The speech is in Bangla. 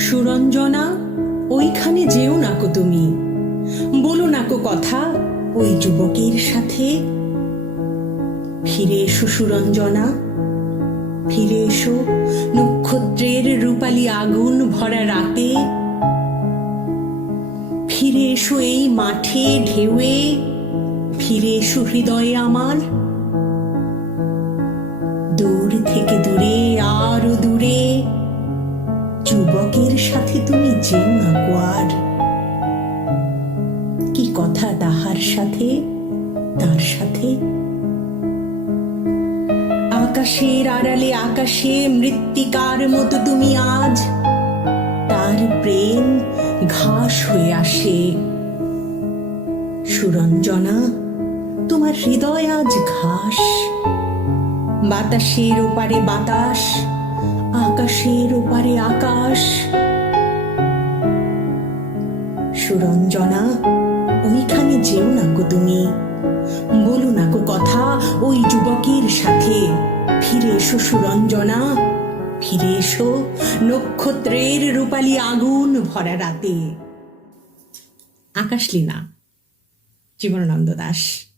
সুরঞ্জনা, ওইখানে যেও নাকো তুমি। বলো নাকো কথা ওই যুবকের সাথে। ফিরে এসো সুরঞ্জনা, ফিরে এসো নক্ষত্রের রূপালী আগুন ভরা রাতে। ফিরে এসো এই মাঠে ঢেউয়ে, ফিরে এসো হৃদয়ে আমার। দূর থেকে দূরে আরও যুবকের সাথে তুমি যেও না গো কি কথা তাহার সাথে, তার সাথে? আকাশের আড়ালে আকাশে মৃত্তিকার মতো তুমি আজ। তার প্রেম ঘাস হয়ে আসে। সুরঞ্জনা, তোমার হৃদয় আজ ঘাস। বাতাসের ওপারে বাতাস, আকাশের ওপারে আকাশ। সুরঞ্জনা, ওইখানে যেও না গো তুমি। বলো না গো কথা ওই যুবকের সাথে। ফিরে এসো সুরঞ্জনা, ফিরে এসো নক্ষত্রের রূপালী আগুন ভরা রাতে। আকাশলীনা, জীবনানন্দ দাস।